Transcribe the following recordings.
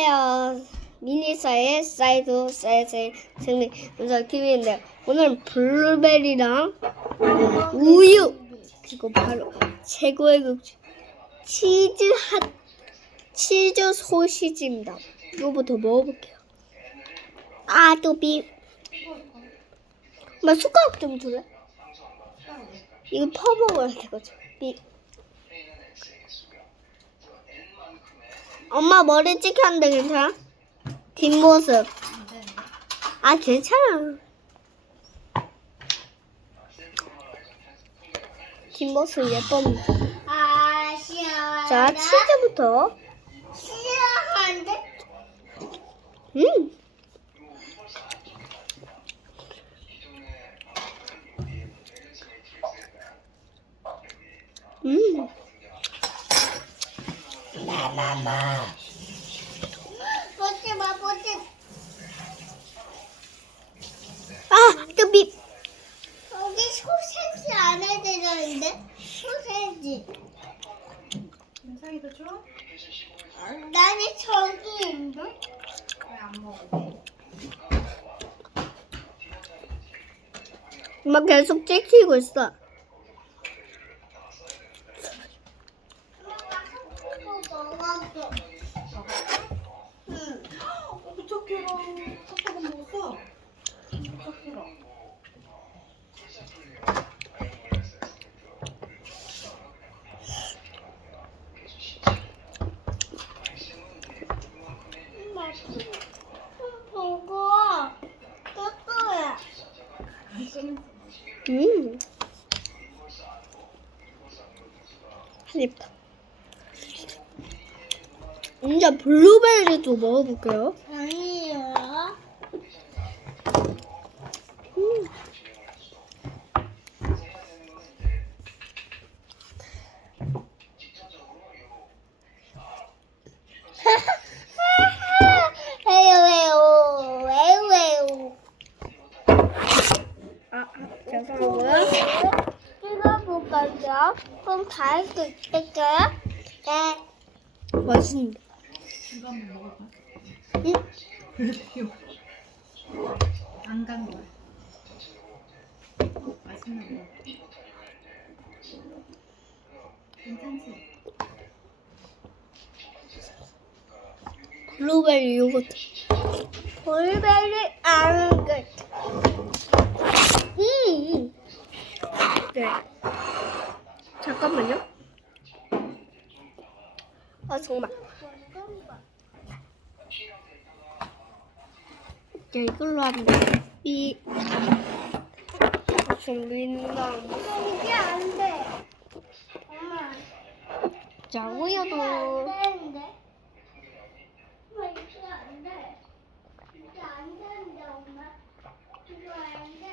안녕하세요. 미니사의 사이드 사이즈의 승리 연설 TV인데 오늘 블루베리랑 우유 그리고 바로 최고의 극주 치즈 소시지입니다. 이거부터 먹어볼게요. 또비 엄마 숟가락 좀 줄래? 이거 퍼먹어야 되거든. 엄마 머리 찍혔는데 괜찮아? 뒷모습. 괜찮아. 뒷모습 예쁩니다. 싫어. 자, 치즈부터. 싫어하는데? 음. 보지 마, 보지. 또비. 여기 소세지 안 해야 되는데? 소세지. 윤상이도 줘? 나는 저기 있는데? 왜 안 먹어? 엄마 계속 찍히고 있어. 먹었어. 응. 부탁해라. 아빠가 먹었어? 부탁해라. 보고 떴어요. 한입 더. 이제 블루베리도 먹어볼게요. 아니에요. 왜요. 죄송하고요. 찍어볼까요? 그럼 다 찍을게요. 네. 맛있는데. 이거 한번 먹어봐. 응? 별로 안간 거야. 맛있는 거. 괜찮지? 블루베리 요거트. 볼베리 안긋. 네. 잠깐만요. 정말. 이걸로 하면 돼. 준비는 이게 안 돼. 엄마. 자, 안 우유도. 되는데? 엄마 이게 안 돼. 이게 안 되는데 엄마. 이거 안 돼.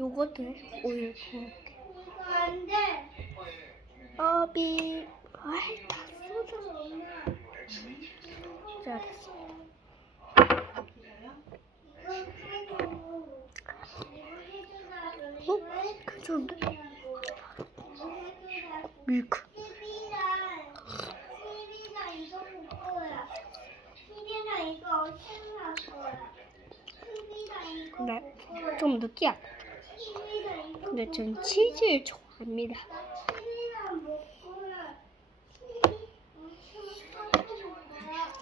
요거트 우유 부을게. 이거 안 돼. 다 쏟아. 자, 됐어. 괜찮은데? 밀크. 습이랑 이거 볼 거야. 습이랑 이거 생각할 거야. 습이랑 이거 근데 볼 거야. 좀 느끼해. 습이랑 이거 근데 볼 전 거야. 치즈를 좋아합니다. 습이랑 볼 거야. 습이 엄청 커서 볼 거야.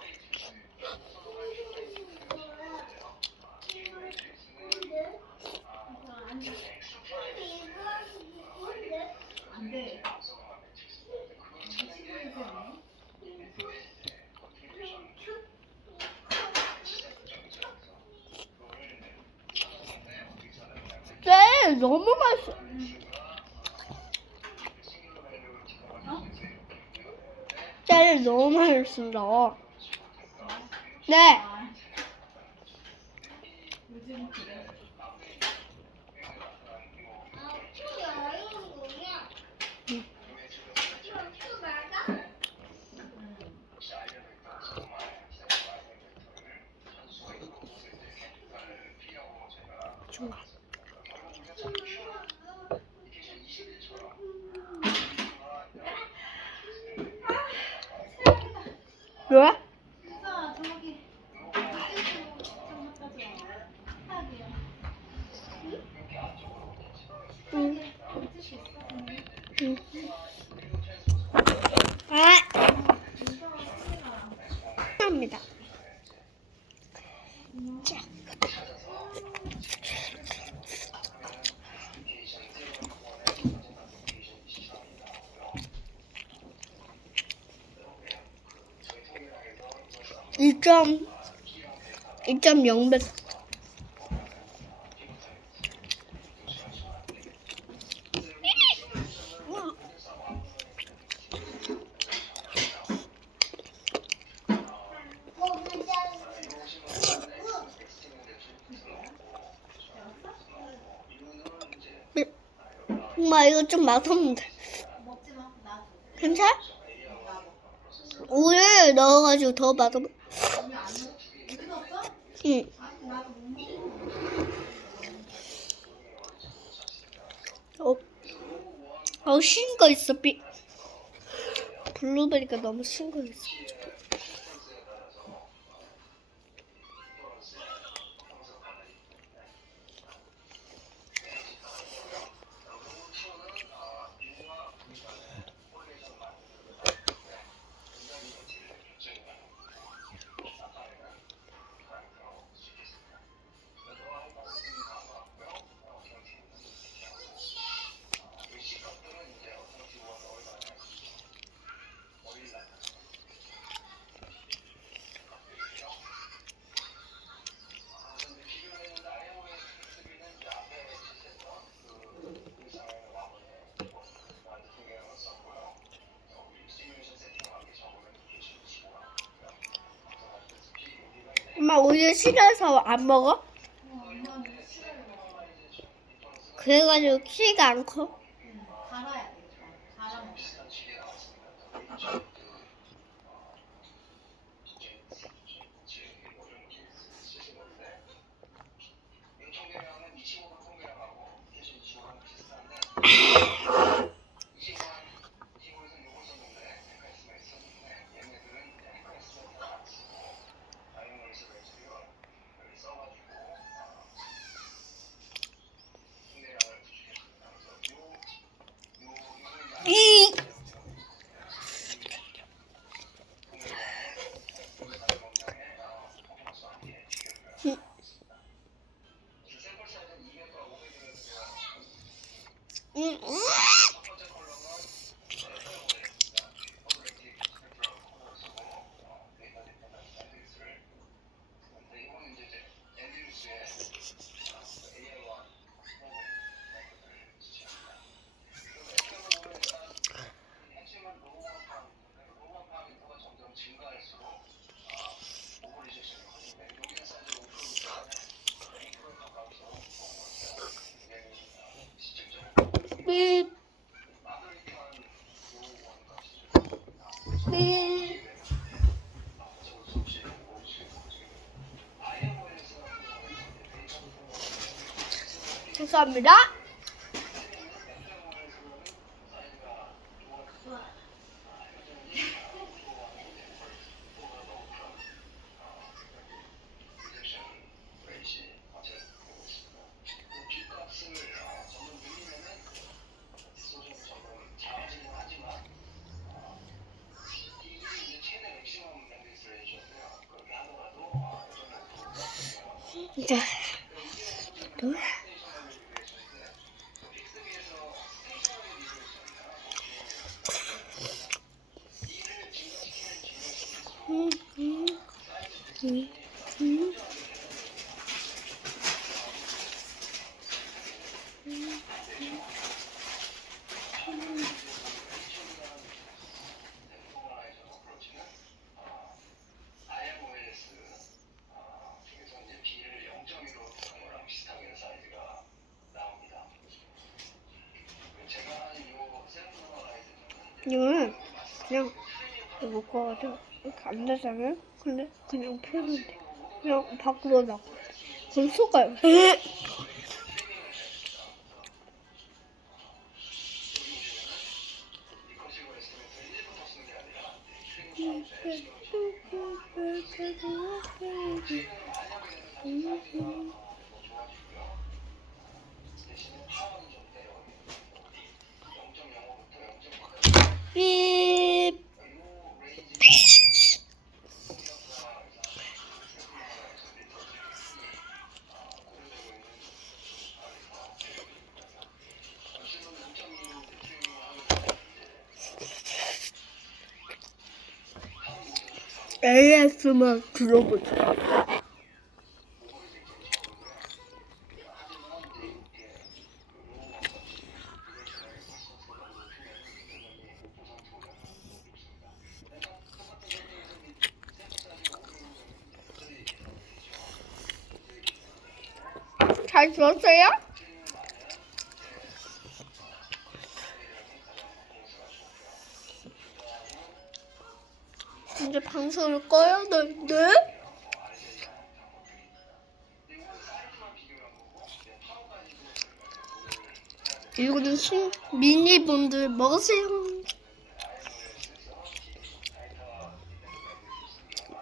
안 돼. 너무 맛있어. 젤 너무 맛있어. 네. 요즘 그래. 좋아. 왜? 그래서 저기 장난까지 하기야. 응. 붙일 수 있어? 응. 아, 인정을 하기가. 합니다. 자. 이 2.0배. 엄마 이거 좀 맛없는데. 먹지 마. 나 괜찮아? 나 우유 넣어가지고 더 맛없어. 우유 안 넣어? 우유 넣었어? 응. 아니 나도 못 먹어. 신 거 있어. 블루베리가 너무 신 거 있어. 엄마 우유 싫어서 안 먹어? 엄마는 시럽을 먹어. 그래가지고 키가 안 커. 갈아야 돼. 갈아 먹어. 이. 삐. 삐. 죄송합니다. 자, 또. 음, 음, 음, 음. 이거는 그냥 먹어가지고 이렇게 앉아자면 근데 그냥 펴면 돼. 그냥 밖으로 나가. 그럼 속아요. 삐. AS만 들어보자. 잘 들었어요? 이제 방송을 꺼야 되는데? 이거는 미니분들 먹으세요.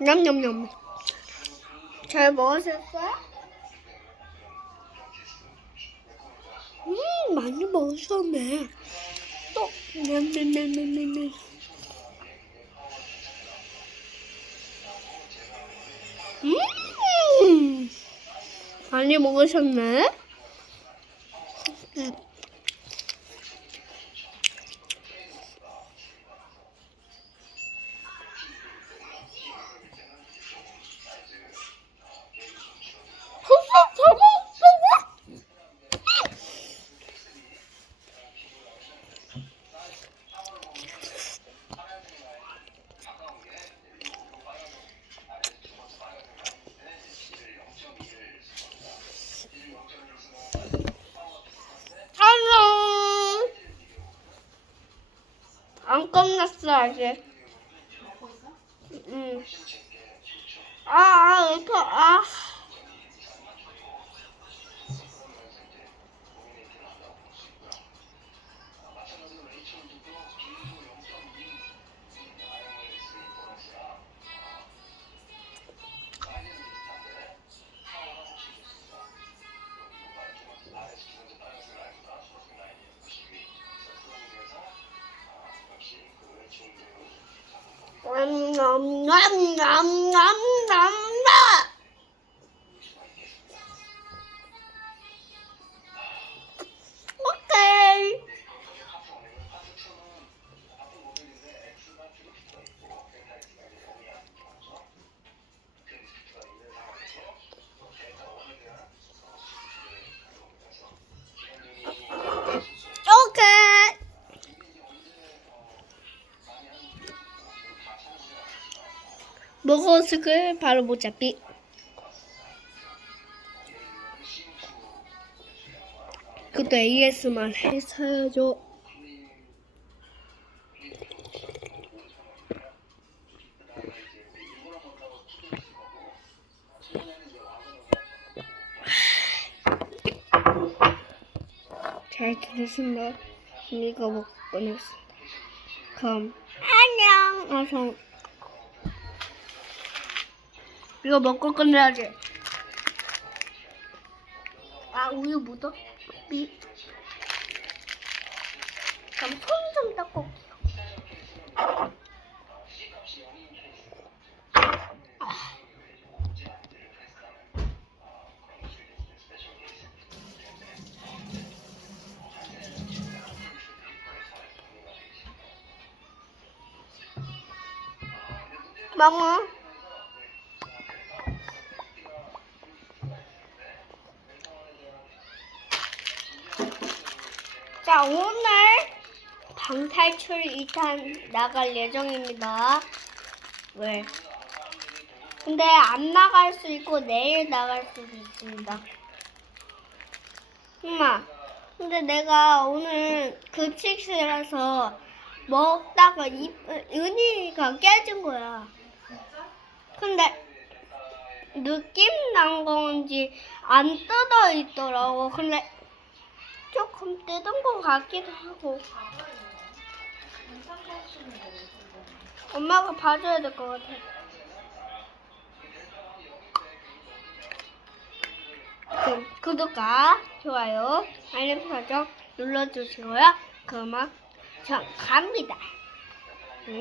냠냠냠. 잘 먹으셨어요? 많이 먹으셨네. 또 냠냠냠냠냠. 많이 먹으셨네. 안녕. 안 끝났어 아직. 먹고 있어? 응. 이거 냠냠냠냠냠냠. 오케이. 오케이. 먹었을 바로 보자삐. 그것도 AS만 해서야죠. 잘 들으신다. 이거 먹고 끝냈습니다. 그럼 안녕. 어서 이거 먹고 끝내야지. 우유 묻어? 그럼 손 좀 닦고 올게요. 마마. 자, 오늘 방탈출 2탄 나갈 예정입니다. 왜? 근데 안 나갈 수 있고 내일 나갈 수도 있습니다. 엄마, 근데 내가 오늘 급식실에서 먹다가 은이가 깨진 거야. 근데 느낌 난 건지 안 뜯어 있더라고. 근데 조금 뜯은 것 같기도 하고. 엄마가 봐줘야 될 것 같아. 그럼 구독과 좋아요, 알림 설정 눌러주시고요. 그만 전 갑니다. 뿅!